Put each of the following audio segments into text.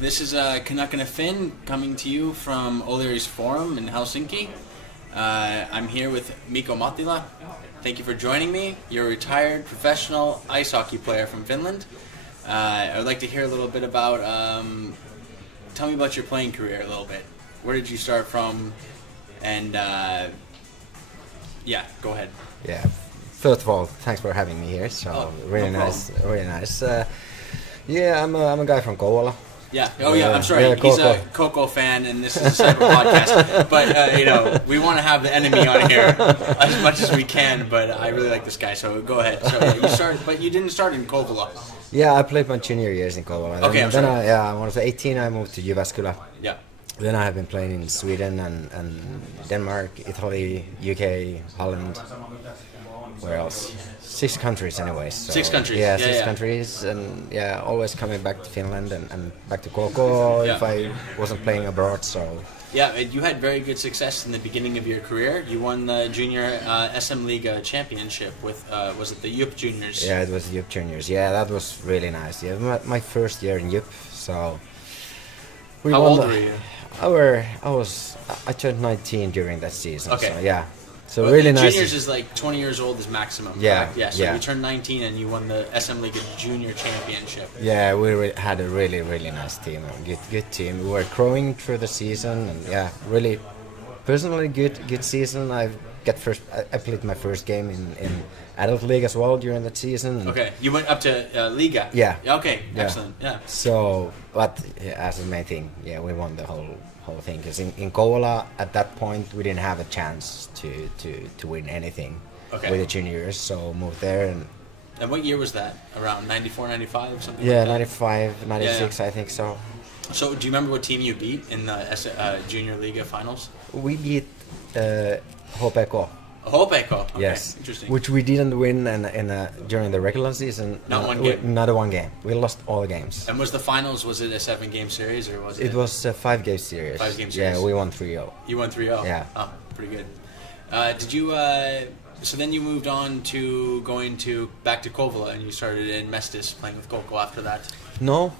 This is Kanakana Finn coming to you from O'Leary's Forum in Helsinki. I'm here with Mikko Mattila. Thank you for joining me. You're a retired professional ice hockey player from Finland. I would like to hear a little bit about, tell me about your playing career a little bit. Where did you start from? And yeah, go ahead. Yeah, first of all, thanks for having me here. So really nice, really nice. Yeah, I'm a guy from Kouvola. Yeah. Oh, yeah. I'm sorry. He's a KooKoo fan, and this is a separate podcast. But you know, we want to have the enemy on here as much as we can. But I really like this guy, so go ahead. So yeah, you started, but you didn't start in Kouvola. Yeah, I played my junior years in Kouvola. Okay, then when I was 18, I moved to Jyväskylä. Yeah. Then I have been playing in Sweden and Denmark, Italy, UK, Holland. Where else? 6 countries anyway. So 6 countries? Yeah, 6 countries. And yeah, always coming back to Finland and back to KooKoo if I wasn't playing abroad. So yeah, you had very good success in the beginning of your career. You won the junior SM League championship with, was it the Yup Juniors? Yeah, it was the Yup Juniors. Yeah, that was really nice. Yeah, my first year in Yup. So how old were you? I turned 19 during that season. Okay. So, yeah. So well, really nice. Juniors is like 20 years old is maximum. Yeah. Correct? Yeah. So you turned 19 and you won the SM League Junior Championship. Yeah, we had a really nice team. Good team. We were growing through the season, and yeah, really personally good season. I played my first game in adult league as well during that season. Okay, you went up to Liga. Yeah. Okay, excellent. Yeah. So, but as the main thing, yeah, we won the whole thing, because in Kouvola at that point we didn't have a chance to win anything with the juniors, so moved there. And what year was that? Around 94, 95, something yeah, like that? 95, 96, I think so. So do you remember what team you beat in the Junior Liga finals? We beat HPK. HPK? Okay. Yes. Interesting. Which we didn't win during the regular season. Not one game? Not one game. We lost all the games. And was the finals, was it a 7-game series or was it? It was a 5-game series. 5-game series. Yeah, we won 3-0. You won 3-0? Yeah. Oh, pretty good. Did you, so then you moved on to back to Kouvola and you started in Mestis playing with KooKoo after that? No.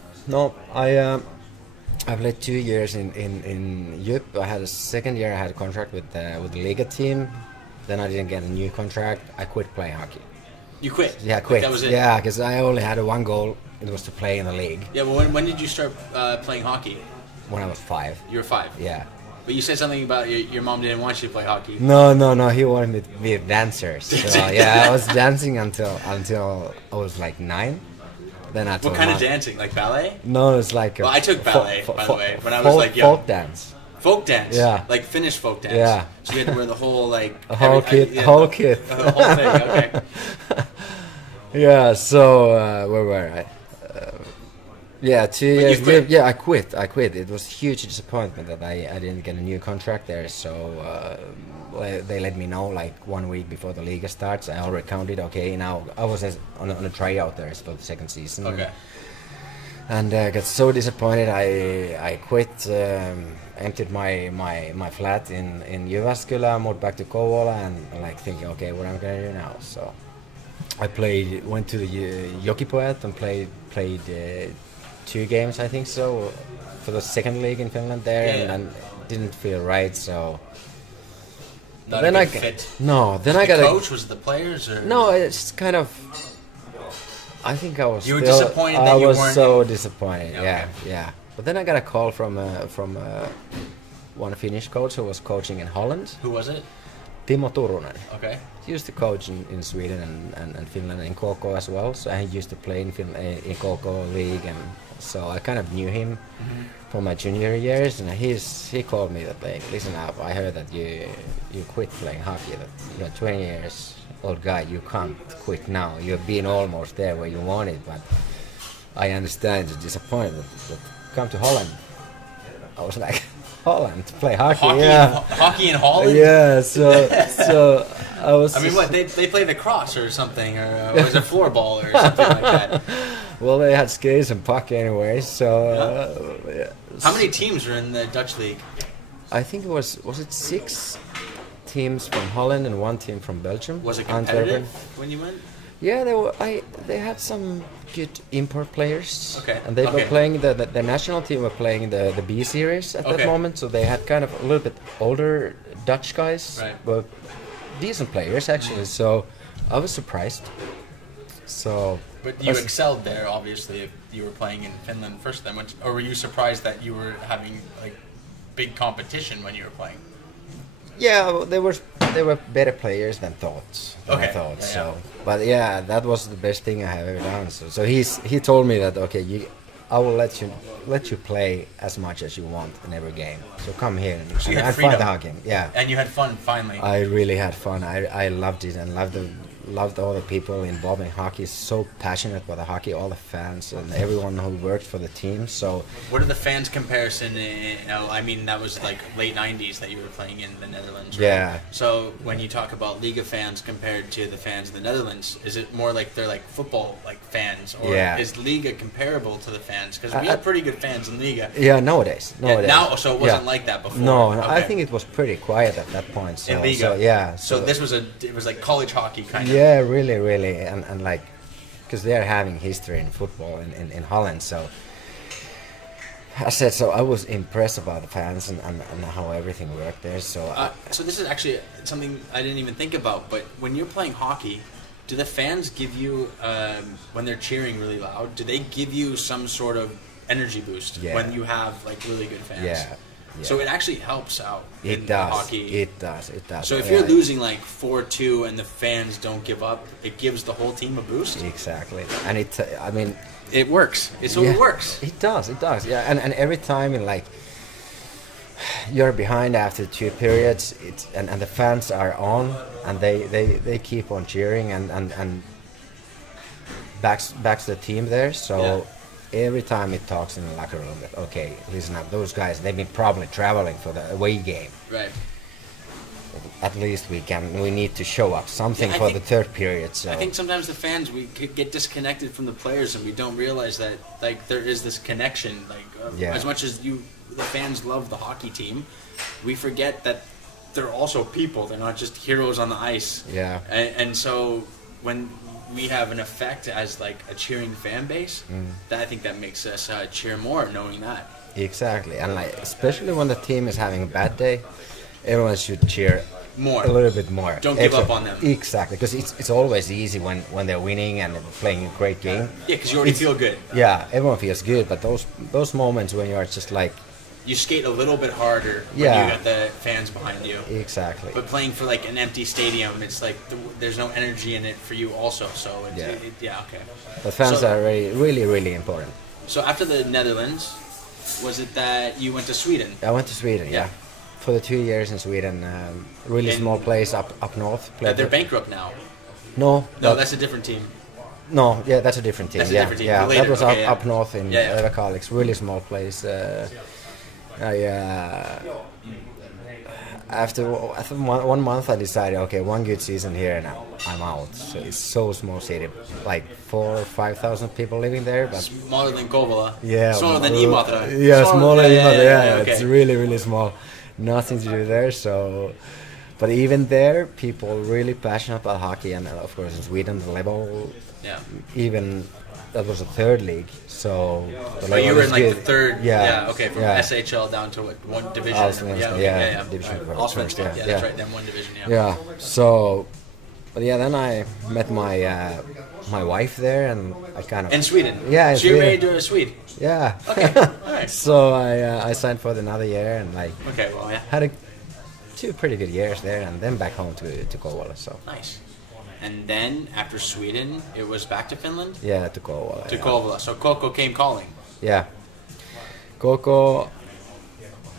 I played 2 years in Yup. I had a second year. I had a contract with the Liga team. Then I didn't get a new contract. I quit playing hockey. You quit? Yeah, I quit. Like that was it? Yeah, because I only had one goal. It was to play in the league. Yeah, well, when did you start playing hockey? When I was 5. You were 5? Yeah. But you said something about your mom didn't want you to play hockey. No. He wanted me to be a dancer. So yeah, I was dancing until I was like 9. Then I told What kind of dancing? Like ballet? No, it's like. Well, I took ballet, by the way, when I was like young. Folk dance. Folk dance? Yeah. Like Finnish folk dance? Yeah. So you had to wear the whole, like... The whole kit. The whole thing, okay. Yeah, so where were I? Yeah, 2 years. Yeah, I quit. It was a huge disappointment that I didn't get a new contract there. So they let me know like 1 week before the league starts. I already counted. Okay, now I was on a tryout there for the second season. Okay. And got so disappointed. I quit. Emptied my flat in Jyväskylä. Moved back to Kouvola and like thinking, okay, what am I gonna do now? So I went to the Jokipojat and played 2 games, I think so, for the second league in Finland there, and didn't feel right. So not then a good fit. No, then was I got the coach. Was it the players? Or? No, it's kind of. I think I was. You were disappointed. I you was weren't so disappointed. Okay. Yeah. But then I got a call from one Finnish coach who was coaching in Holland. Who was it? Timo Turunen. Okay. He used to coach in Sweden and Finland and in KooKoo as well. So he used to play in KooKoo League, and so I kind of knew him from my junior years. And he called me that, hey, listen up, I heard that you quit playing hockey. That you're 20 years old guy, you can't quit now. You've been almost there where you wanted, but I understand the disappointment. But come to Holland. I was like, Holland to play hockey. Hockey in Holland? Yeah, so I was. I mean, what they play the cross or something, or was it floorball or something like that? Well, they had skates and puck anyway. So. Yeah. How many teams were in the Dutch league? I think it was it 6 teams from Holland and 1 team from Belgium. Was it competitive when you went? Yeah, they had some good import players. Okay. And they were playing the national team were playing the B series at that moment, so they had kind of a little bit older Dutch guys, but decent players actually. So I was surprised. So. But you excelled there, obviously, if you were playing in Finland first time, or were you surprised that you were having like big competition when you were playing? Yeah, they were better players than I thought. So, but yeah, that was the best thing I have ever done. So he told me that I will let you play as much as you want in every game. So come here and find the hockey. Yeah. And you had fun finally. I really had fun. I loved it and loved all the people involved in hockey. So passionate about the hockey, all the fans and everyone who worked for the team. So what are the fans comparison? I mean, that was like late '90s that you were playing in the Netherlands, right? Yeah. So when you talk about Liga fans compared to the fans in the Netherlands, is it more like they're like football like fans, or is Liga comparable to the fans? Because we have pretty good fans in Liga. Yeah, nowadays. Now, so it wasn't like that before. No, I think it was pretty quiet at that point. So, in Liga. So, yeah. So this was it was like college hockey kind of. Yeah, really, and like, because they are having history in football in Holland, so I was impressed about the fans and how everything worked there. So so this is actually something I didn't even think about. But when you're playing hockey, do the fans give you when they're cheering really loud? Do they give you some sort of energy boost when you have like really good fans? Yeah. So it actually helps out in hockey. It does. So if you're losing like 4-2 and the fans don't give up, it gives the whole team a boost. Exactly, and it works. It works. It does. Yeah, and every time you're behind after 2 periods, and the fans are on, and they keep on cheering and backs the team there. So. Every time it talks in the locker room that, okay, listen up, those guys, they've been probably traveling for the away game. Right. At least we need to show up something for the third period. So I think sometimes the fans, we get disconnected from the players and we don't realize that like there is this connection. Like as much as the fans love the hockey team, we forget that they're also people. They're not just heroes on the ice. Yeah. And so when we have an effect as like a cheering fan base, that I think that makes us cheer more, knowing that. Exactly, and like especially when the team is having a bad day, everyone should cheer more, a little bit more. Don't give up on them. Exactly, because it's always easy when they're winning and playing a great game. Yeah, because you already feel good. Yeah, everyone feels good, but those moments when you are just like. You skate a little bit harder when you got the fans behind you. Exactly. But playing for like an empty stadium, it's like there's no energy in it for you also. So okay. The fans are really important. So after the Netherlands, was it that you went to Sweden? I went to Sweden, yeah. For the 2 years in Sweden, really small place up north. They're bankrupt now. No, that's a different team. No, yeah, that's a different team. That's a different team. Yeah, later, that was up north in Kalix, really small place. After 1 month I decided, okay, one good season here and I'm out. So it's so small city, like 4,000 or 5,000 people living there, but smaller than Kouvola. Yeah, smaller than Imatra. Yeah, smaller than Imatra. Yeah, okay. It's really small. Nothing to do there. So, but even there, people really passionate about hockey, and of course in Sweden the level, even. That was a third league, so. But you were in like good. the third. Yeah. Okay, from SHL down to what, one division. Division first. Yeah, that's right. Then one division. Yeah. So, but then I met my wife there, and I kind of. In Sweden. Yeah. So you're married to a Swede. Yeah. Okay. All right. So I signed for another year and like. Okay. Well, had 2 pretty good years there, and then back home to Kouvola. So. Nice. And then after Sweden, it was back to Finland? Yeah, to Kouvola. To Kouvola. So KooKoo came calling. Yeah. KooKoo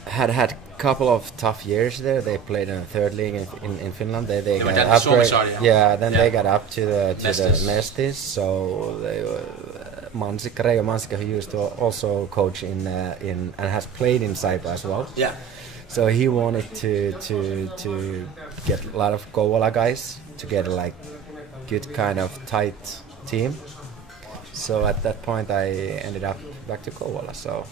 had a couple of tough years there. They played in the third league in Finland. They went got down to upgrade. Yeah, then they got up to the Mestis. So they Reijo Mansikka, who used to also coach in and has played in Saipa as well. Yeah. So he wanted to get a lot of Kouvola guys to get a like good kind of tight team. So at that point I ended up back to Kouvola. So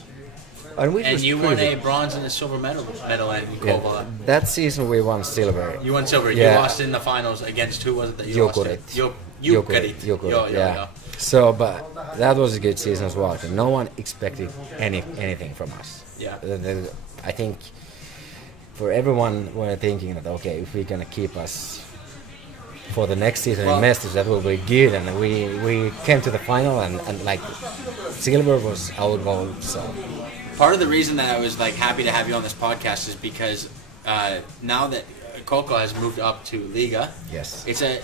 And you won a bronze and a silver medal in Kouvola. That season we won silver. You won silver. Yeah. You lost in the finals against who was it that you lost to? Yeah. So, but that was a good season as well. No one expected anything from us. Yeah. I think for everyone were thinking that okay, if we're gonna keep us for the next season in Masters, that will be good. And we came to the final and like silver was our goal. So part of the reason that I was like happy to have you on this podcast is because now that KooKoo has moved up to Liga, yes, it's a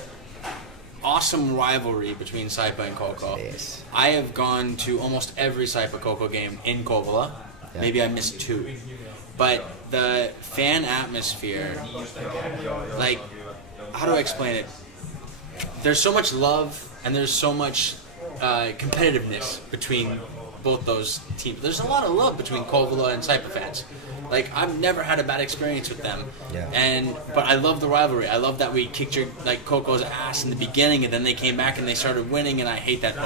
awesome rivalry between Saipa and KooKoo. Yes. I have gone to almost every Saipa KooKoo game in Kouvola. Yeah. Maybe I missed 2. But the fan atmosphere, like, how do I explain it? There's so much love and there's so much competitiveness between both those teams. There's a lot of love between Kouvola and Saipa fans. Like, I've never had a bad experience with them. Yeah. But I love the rivalry. I love that we kicked KooKoo's ass in the beginning, and then they came back and they started winning, and I hate that.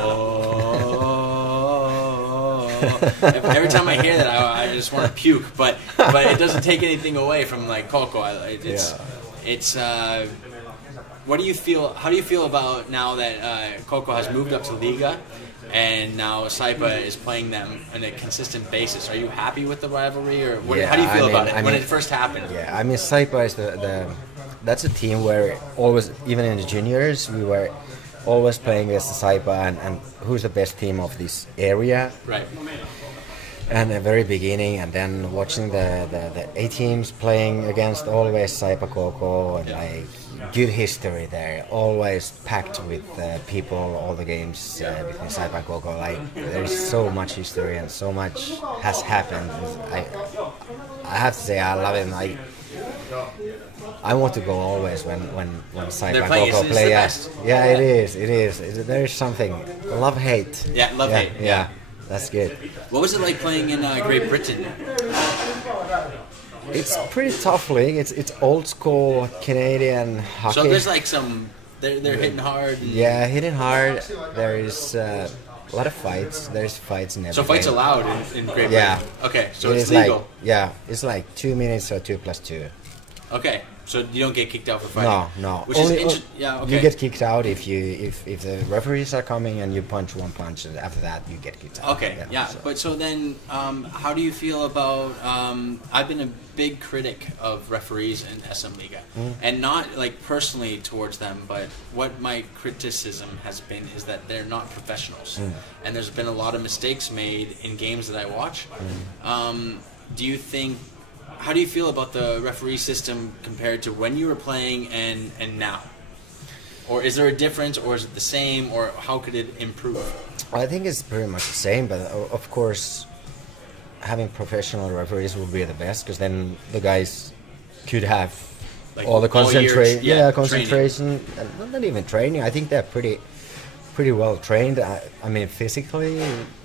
Every time I hear that, I just want to puke. But it doesn't take anything away from like KooKoo. It's what do you feel? How do you feel about now that KooKoo has moved up to Liga? And now Saipa is playing them on a consistent basis. Are you happy with the rivalry, or how do you feel about it when it first happened? Yeah, I mean Saipa is that's a team where always, even in the juniors, we were always playing against Saipa and who's the best team of this area. Right. And the very beginning, and then watching the A teams playing against always Saipa KooKoo, and like good history there, always packed with people, all the games between Saipa and KooKoo. Like there's so much history and so much has happened. I have to say I love it. I want to go always when Saipa and KooKoo play. Yeah, it is. There's something love-hate. Yeah, love-hate. Yeah. That's good. What was it like playing in Great Britain? It's pretty tough league. It's old school Canadian hockey. So there's like some they're hitting hard. Yeah, hitting hard. There is a lot of fights. There's fights in every. So fights game. allowed in Great Britain. Yeah. Okay, so it's legal. It's like 2 minutes or 2+2. Okay, so you don't get kicked out for fighting. No. Which is okay. You get kicked out if the referees are coming and you punch one punch, and after that you get kicked out. Okay, But so then, how do you feel about? I've been a big critic of referees in SM Liga, and not like personally towards them, but what my criticism has been is that they're not professionals, and there's been a lot of mistakes made in games that I watch. Do you think? How do you feel about the referee system compared to when you were playing and now? Or is there a difference, or is it the same, or how could it improve? I think it's pretty much the same, but of course, having professional referees would be the best, because then the guys could have like all the concentration. Concentration, and not even training. I think they're pretty well trained. I mean, physically,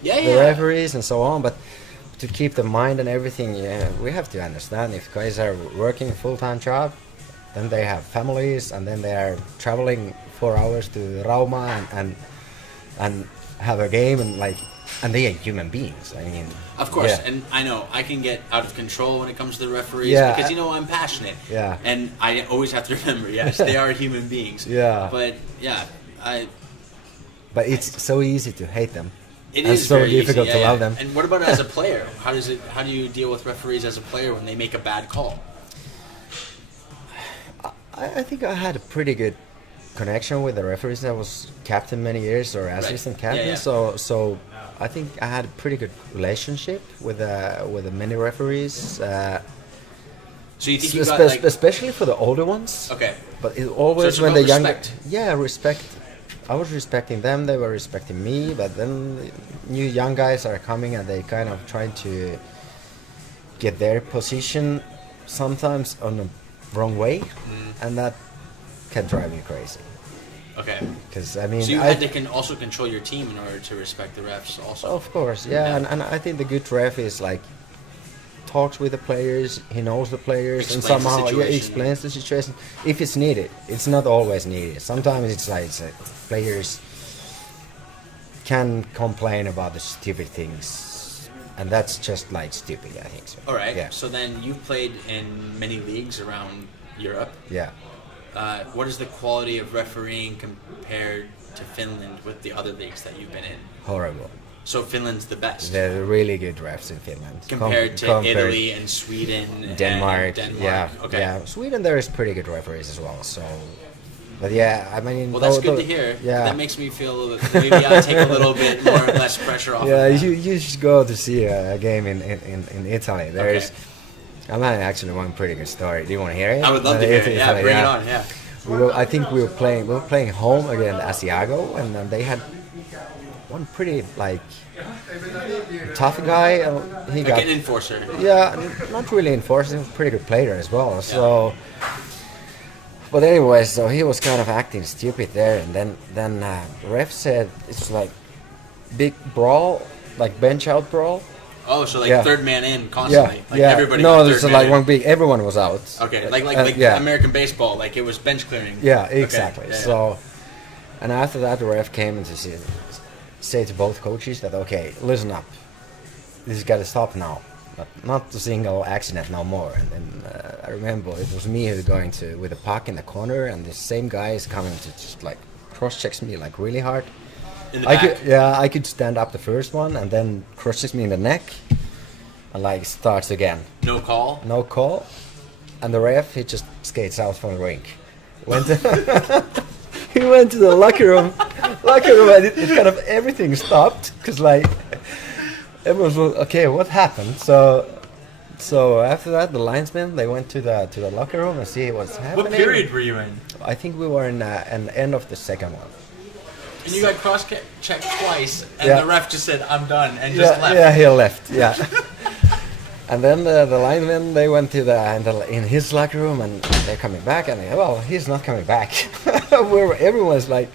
the referees and so on, but to keep the mind and everything, we have to understand if guys are working a full-time job, then they have families, and then they are traveling 4 hours to Rauma and have a game, and they are human beings. I mean, of course, and I know I can get out of control when it comes to the referees because I'm passionate. Yeah, and I always have to remember, yes, they are human beings. Yeah, but it's so easy to hate them. It is so very difficult easy, to love them. And what about as a player? How do you deal with referees as a player when they make a bad call? I think I had a pretty good connection with the referees. I was captain many years, or assistant captain. So I think I had a pretty good relationship with the many referees. So you think you got especially for the older ones? Okay. But it always so when the young respect. I was respecting them, they were respecting me, but then new young guys are coming and they kind of try to get their position sometimes on the wrong way, and that can drive me crazy. Okay. Because I mean, so you had to also control your team in order to respect the refs, also. Of course, and I think the good ref is like talks with the players, he knows the players, and somehow explains the situation if it's needed. It's not always needed. Sometimes it's like players can complain about the stupid things and that's just like stupid, I think. So. All right. Yeah. So then you've played in many leagues around Europe. Yeah. What is the quality of refereeing compared to Finland with the other leagues that you've been in? Horrible. So Finland's the best. They're really good refs in Finland. Compared to Italy and Sweden Denmark. and Denmark. Yeah. Okay. Yeah. Sweden, there is pretty good referees as well. So, but yeah, I mean. Well, that's good to hear. Yeah. That makes me feel maybe I'll take a little bit more less pressure off. Yeah, of you should go to see a game in Italy. There's, I'm having actually one pretty good story. Do you want to hear it? I would love to hear it. Yeah, bring it on. Yeah. I think we were playing home against Asiago, and they had one pretty like tough guy. He got an enforcer. Yeah, not really enforcer. He was a pretty good player as well. So, but anyway, so he was kind of acting stupid there, and then ref said it's like big brawl, like bench out brawl. Oh, so like third man in constantly. Yeah, like everybody. No, there's like one big. Everyone was out. Okay, like American baseball, like it was bench clearing. Yeah, exactly. Okay. Yeah, so, and after that, the ref came and say to both coaches that okay, listen up, this has got to stop now. Not a single accident no more. And then I remember it was me who's going to with a puck in the corner, and the same guy is coming to just like cross checks me like really hard. In the back. I could stand up the first one and then crosses me in the neck and like starts again. No call? No call. And the ref, he just skates out from the rink. He went to the locker room and it kind of everything stopped because like everyone was okay, what happened? So after that, the linesmen, they went to the locker room and see what's happening. What period were you in? I think we were in an end of the second one. And you got cross-checked twice, and the ref just said, I'm done, and just left. Yeah, he left, yeah. And then the linemen, they went to in his locker room, and they're coming back, and well, he's not coming back. Everyone's like...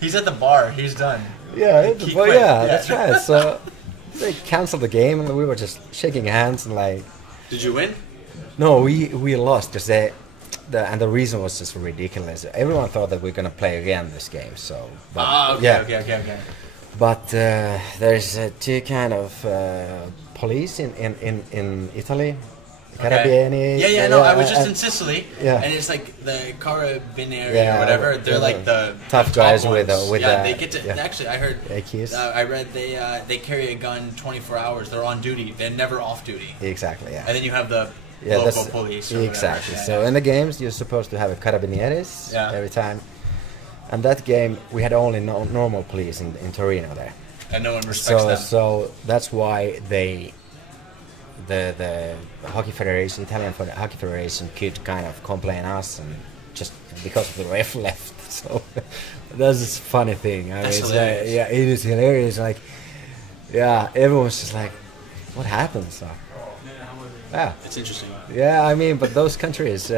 He's at the bar, he's done. Yeah, that's right. So they canceled the game, and we were just shaking hands and like... Did you win? No, we lost, because and the reason was just ridiculous. Everyone thought that we were gonna play again this game. So, but, okay. But there's two kind of police in Italy. Carabinieri. I was just in Sicily, and it's like the Carabinieri or whatever. They're like the tough guys with they get to. Actually, I heard. I read they carry a gun 24 hours. They're on duty. They're never off duty. Exactly. Yeah. And then you have the local police. Exactly. So in the games, you're supposed to have a carabinieres every time. And that game, we had only normal police in Torino there. And no one respects them. So that's why the hockey federation, Italian hockey federation, could kind of complain us, and just because the ref left. So that's this funny thing. I mean, it's it is hilarious. Like, everyone's just like, what happened? So. Yeah, it's interesting. Yeah, I mean, but those countries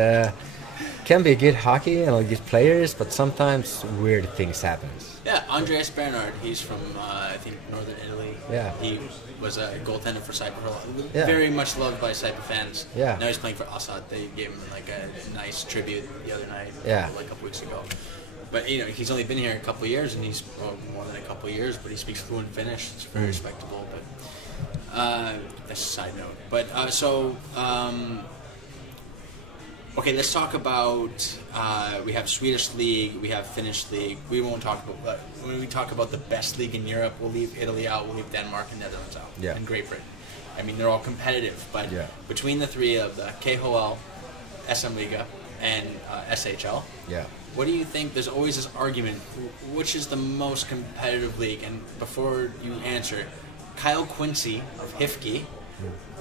can be good hockey and good players, but sometimes weird things happen. Yeah, Andreas Bernhard, he's from I think northern Italy. Yeah, he was a goaltender for Cypher for a while. Very much loved by Cypher fans. Yeah, now he's playing for Assad. They gave him like a nice tribute the other night. Like a couple weeks ago. But he's only been here a couple of years, and he's more than a couple of years. But he speaks fluent Finnish. It's very respectable. But that's a side note. But okay, let's talk about. We have Swedish League, we have Finnish League. We won't talk about. When we talk about the best league in Europe, we'll leave Italy out. We'll leave Denmark and Netherlands out. Yeah. And Great Britain. I mean, they're all competitive, but between the three of the KHL, SM Liga, and SHL. Yeah. What do you think? There's always this argument. Which is the most competitive league? And before you answer, Kyle Quincy of HIFK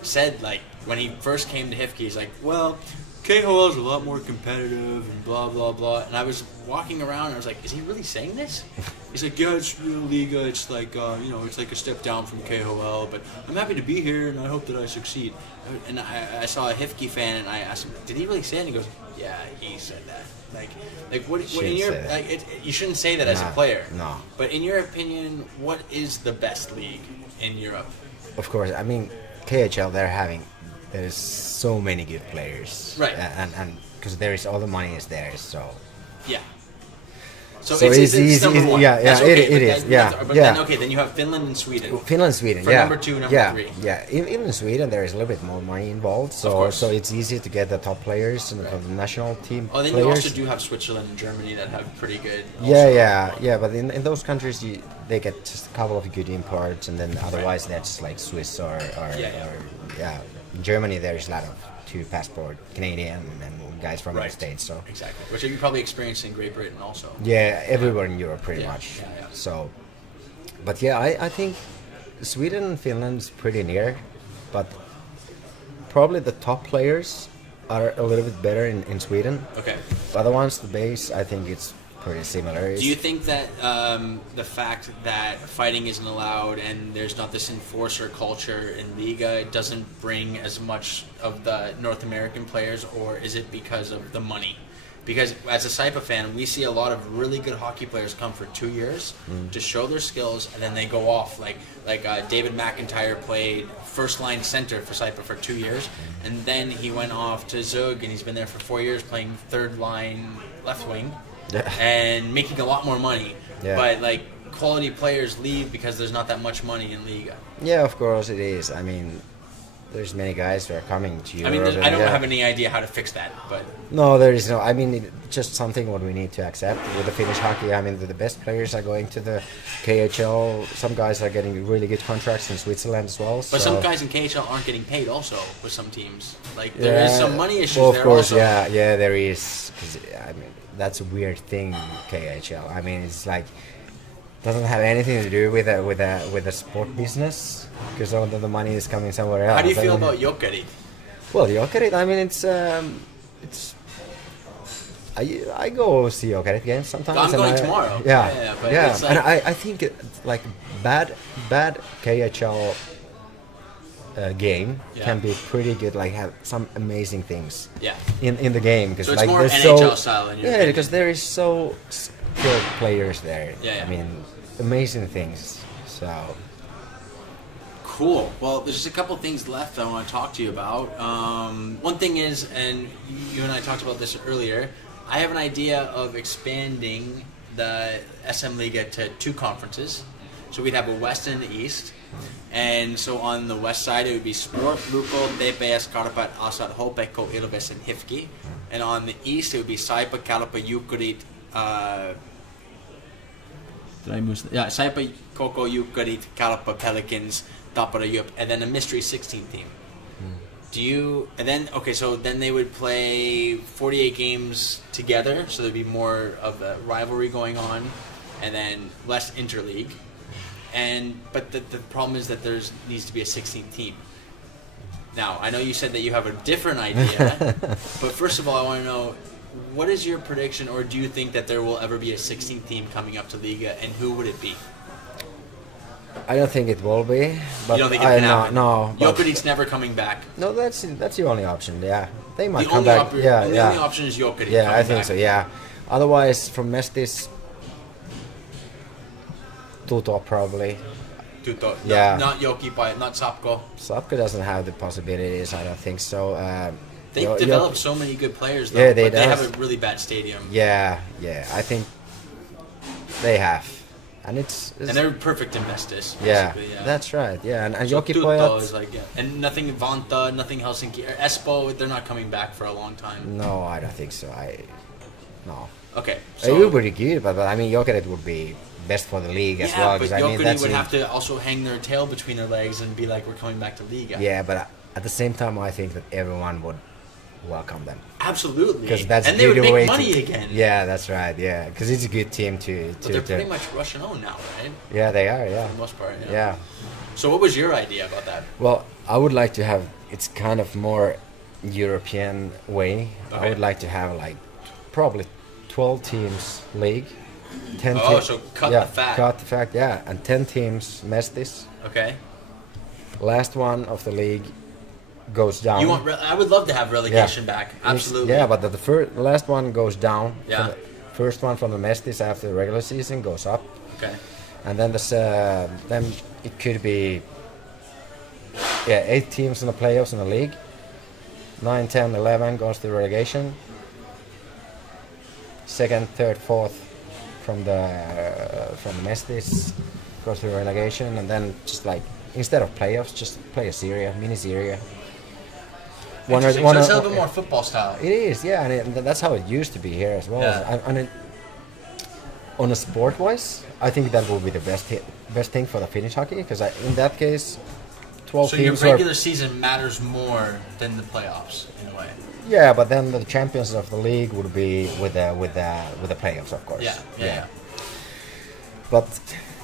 said, like, when he first came to HIFK, he's like, well, KHL is a lot more competitive and blah, blah, blah. And I was walking around and I was like, is he really saying this? He's like, yeah, it's Liga. It's like, it's like a step down from KHL, but I'm happy to be here and I hope that I succeed. And I saw a HIFK fan and I asked him, did he really say it? And he goes, yeah, he said that. Like what in your you shouldn't say that as a player. No. But in your opinion, what is the best league in Europe? Of course, I mean KHL. There's so many good players, right? And because there is all the money is there, so yeah. So it's number one. Yeah, That's yeah, okay, it is. Yeah, but yeah. then, okay, then you have Finland and Sweden. Finland, Sweden, For yeah. number 2, number yeah, 3. Yeah, even in Sweden there is a little bit more money involved, so it's easy to get the top players and the national team Oh, then players. you also do have Switzerland and Germany that have pretty good. Yeah, but in those countries they get just a couple of good imports, and then otherwise that's like Swiss or Germany. There is a lot of 2 passport Canadian and guys from the States. So exactly, which are you probably experiencing in Great Britain also. Yeah, everywhere in Europe pretty much. Yeah. So, but yeah, I think Sweden and Finland's pretty near, but probably the top players are a little bit better in Sweden. Okay. But the ones, the base, I think it's pretty similar. Do you think that the fact that fighting isn't allowed and there's not this enforcer culture in Liga doesn't bring as much of the North American players, or is it because of the money? Because as a Saipa fan, we see a lot of really good hockey players come for 2 years to show their skills, and then they go off. Like David McIntyre played first-line center for Saipa for 2 years, and then he went off to Zug, and he's been there for 4 years playing third-line left wing. And making a lot more money, but like quality players leave because there's not that much money in Liga. Yeah, of course it is. I mean, there's many guys who are coming to Europe. I mean, I don't have any idea how to fix that, but no, there is no. I mean, it's just something what we need to accept with the Finnish hockey. I mean, the best players are going to the KHL. Some guys are getting really good contracts in Switzerland as well. But some guys in KHL aren't getting paid also with some teams. Like there is some money issues there. Of course, also. yeah, there is. 'Cause, I mean, that's a weird thing, KHL. I mean, it's like doesn't have anything to do with a sport business, because all the money is coming somewhere else. How do you feel about Jokerit? Well, Jokerit, I mean, it's I go see Jokerit games sometimes. I'm going tomorrow. Yeah. It's like, And I think like bad KHL game can be pretty good. Like have some amazing things. In the game, because so it's like more there's NHL style. In your opinion. Because there is so skilled players there. Yeah. I mean, amazing things. So. Cool. Well, there's just a couple things left I want to talk to you about. One thing is, and you and I talked about this earlier, I have an idea of expanding the SM Liga to 2 conferences. So we'd have a West and an East. And so on the west side it would be Sport, Lukko, TPS, Karpat, Asat, Hopekko, Ilves, and Hifki. And on the east it would be Saipa, Kalpa, Jukurit, Saipa, KooKoo, Jukurit, Kalpa, Pelicans, Tappara, Jup, and then a mystery 16 team. So then they would play 48 games together, so there'd be more of a rivalry going on, and then less interleague. But the problem is that there needs to be a 16th team. Now, I know you said that you have a different idea, but first of all, I want to know, what is your prediction, or do you think that there will ever be a 16th team coming up to Liga, and who would it be? I don't think it will be. But you don't think it can happen? No. Jokerit's never coming back. No, that's the only option. Yeah, they might the come back. The only option is Jokerit. Yeah, I think so. Yeah. Otherwise, from Mestis, Tuto probably. Tuto. Yeah. Not Joki, not Sapko. Sapko doesn't have the possibilities. I don't think so. They've developed so many good players, though. Yeah, but they have a really bad stadium. Yeah. I think they have. And they're perfect in Mestis. Yeah, that's right. Yeah, and so Joki Pojat is like, and nothing Vanta, nothing Helsinki, or Espoo. They're not coming back for a long time. No, I don't think so. No. Okay, so it would be good, but I mean, Jokerit would be best for the league as well. Yeah, but Jokerit would have to also hang their tail between their legs and be like, "We're coming back to Liga." Yeah, but at the same time, I think that everyone would welcome them. Absolutely, because that's and they would make money again. Yeah, that's right. Yeah, because it's a good team to. But they're pretty much Russian owned now, right? Yeah, they are. Yeah, for the most part. Yeah. So, what was your idea about that? Well, I would like to have it's kind of more European way. Okay. I would like to have like probably 12 teams league. 10 so cut the fat. Cut the fat, yeah, and 10 teams Mestis. Okay. Last one of the league goes down. I would love to have relegation back. Absolutely. Yeah, but the last one goes down. Yeah. The first one from the Mestis after the regular season goes up. Okay. And then then it could be 8 teams in the playoffs in the league. 9, 10, 11 goes to relegation. Second, third, fourth from the Mestis, go through relegation, and then just like instead of playoffs, just play a series, mini series. So it's a little bit more football style. It is, yeah, and that's how it used to be here as well. Yeah. On a sport-wise, I think that will be the best thing for the Finnish hockey, because in that case, 12 so teams. So your regular season matters more than the playoffs in a way. Yeah, but then the champions of the league would be with the playoffs, of course. Yeah. But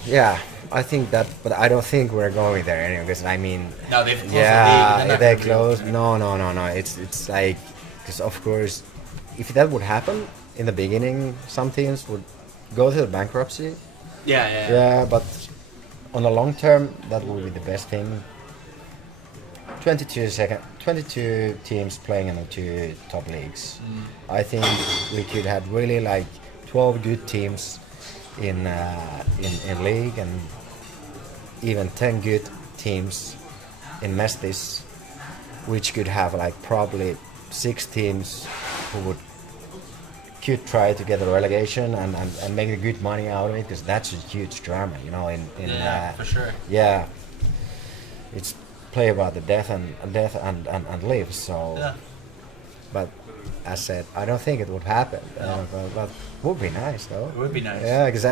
yeah, I think that, but I don't think we're going there anyway. Because I mean, no, they've closed the league. They closed. No. It's like, because of course, if that would happen in the beginning, some teams would go to the bankruptcy. Yeah, but on the long term, that would be the best thing. 22 teams playing in the 2 top leagues. I think we could have really like 12 good teams in league, and even 10 good teams in Mestis, which could have like probably 6 teams who could try to get a relegation and make good money out of it, because that's a huge drama, you know. For sure. Yeah, it's play about the death and live. So, but as said, I don't think it would happen. But it would be nice, though. It would be nice. Yeah, because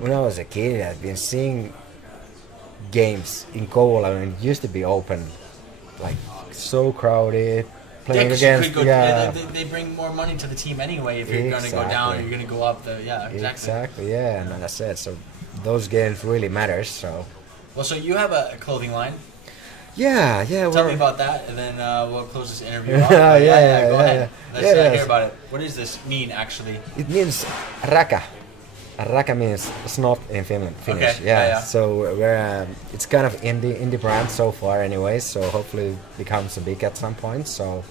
when I was a kid, I've been seeing games in Kouvola, and it used to be open, like so crowded. Playing against, they bring more money to the team anyway. If you're going to go down, or you're going to go up. Exactly. Yeah, and as I said, so those games really matters. So. Well, so you have a clothing line. Yeah. Tell me about that, and then we'll close this interview off. Go ahead. Let's hear about it. What does this mean, actually? It means raka. Raka means snot in Finnish. Okay. Yeah. So we're it's kind of indie brand so far, anyway. So hopefully it becomes a big at some point. So,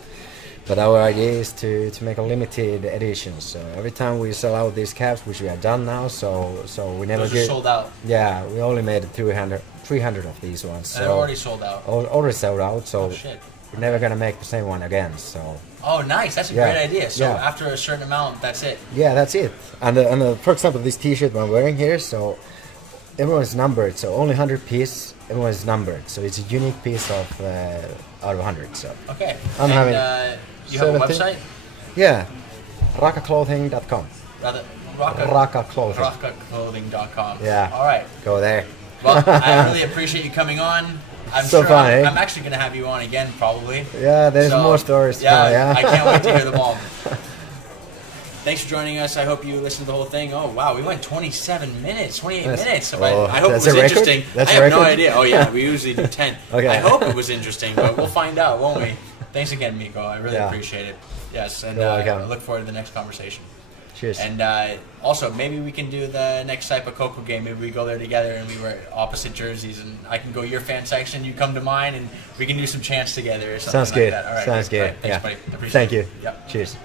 but our idea is to make a limited edition. So every time we sell out these caps, which we have done now. So we never Those are sold out. Yeah, we only made 300 of these ones. So and already sold out. Already sold out. So. Oh, shit. We're never gonna make the same one again. So. Oh, nice! That's a great idea. So after a certain amount, that's it. Yeah, that's it. And for example, this T-shirt I'm wearing here, so everyone's numbered. So only 100 pieces. Everyone's numbered. So it's a unique piece of out of 100. So. Okay. I'm having. You have a website? Yeah, rakaclothing.com. Rakaclothing. Rakaclothing.com. Yeah. All right. Go there. Well, I really appreciate you coming on. I'm so sure fun, I'm actually going to have you on again, probably. Yeah, there's more stories to tell, I can't wait to hear them all. Thanks for joining us. I hope you listened to the whole thing. Oh, wow, we went 27 minutes, 28 minutes. So I hope it was interesting. I have no idea. Oh, yeah, we usually do 10. Okay. I hope it was interesting, but we'll find out, won't we? Thanks again, Mikko. I really appreciate it. Yes, and I look forward to the next conversation. Cheers. And also, maybe we can do the next type of KooKoo game. Maybe we go there together and we wear opposite jerseys, and I can go your fan section, you come to mine, and we can do some chants together or something. Sounds good. Like that. All right, Sounds good. All right, thanks, buddy. Appreciate Thank you. Yep. Cheers.